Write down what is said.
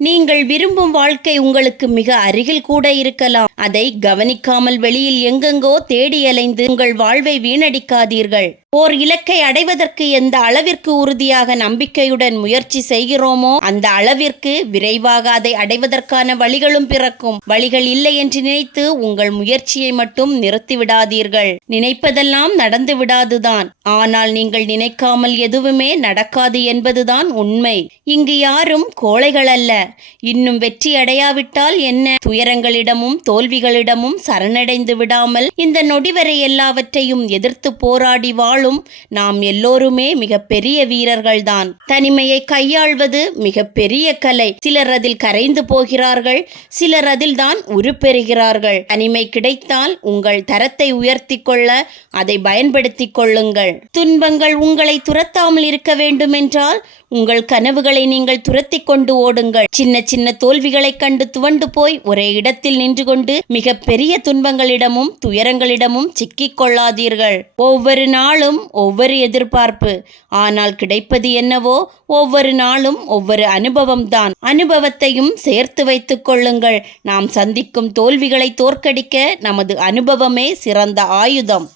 நீங்கள் விரும்பும் வாழ்க்கை உங்களுக்கு மிக அருகில் கூட இருக்கலாம். அதை கவனிக்காமல் வெளியில் எங்கெங்கோ தேடி அலைந்து உங்கள் வாழ்வை வீணடிக்காதீர்கள். ஓர் இலக்கை அடைவதற்கு எந்த அளவிற்கு உறுதியாக நம்பிக்கையுடன் முயற்சி செய்கிறோமோ அந்த அளவிற்கு விரைவாக அதை அடைவதற்கான வழிகளும் பிறக்கும். வழிகள் இல்லை என்று நினைத்து உங்கள் முயற்சியை மட்டும் நிறுத்திவிடாதீர்கள். நினைப்பதெல்லாம் நடந்து விடாதுதான், ஆனால் நீங்கள் நினைக்காமல் எதுவுமே நடக்காது என்பதுதான் உண்மை. இங்கு யாரும் கோழைகள் அல்ல. இன்னும் வெற்றி அடையாவிட்டால் என்ன? துயரங்களிடமும் தோல்விகளிடமும் சரணடைந்து விடாமல் இந்த நொடிவரை எல்லாவற்றையும் எதிர்த்து போராடி வாழும் நாம் எல்லோருமே மிக பெரிய வீரர்கள்தான். தனிமையை கையாள்வது மிக பெரிய கலை. சிலர் அதில் கரைந்து போகிறார்கள், சிலர் அதில் தான் உருப்பெறுகிறார்கள். தனிமை கிடைத்தால் உங்கள் தரத்தை உயர்த்தி கொள்ள அதை பயன்படுத்திக் கொள்ளுங்கள். துன்பங்கள் உங்களை துரத்தாமல் இருக்க வேண்டுமென்றால் உங்கள் கனவுகளை நீங்கள் துரத்தி கொண்டு ஓடுங்கள். சின்ன சின்ன தோல்விகளை கண்டு துவண்டு போய் ஒரே இடத்தில் நின்று கொண்டு மிக பெரிய துன்பங்களிடமும் துயரங்களிடமும் சிக்கிக் கொள்ளாதீர்கள். ஒவ்வொரு நாளும் ஒவ்வொரு எதிர்பார்ப்பு, ஆனால் கிடைப்பது என்னவோ ஒவ்வொரு நாளும் ஒவ்வொரு அனுபவம்தான். அனுபவத்தையும் சேர்த்து வைத்துக் கொள்ளுங்கள். நாம் சந்திக்கும் தோல்விகளை தோற்கடிக்க நமது அனுபவமே சிறந்த ஆயுதம்.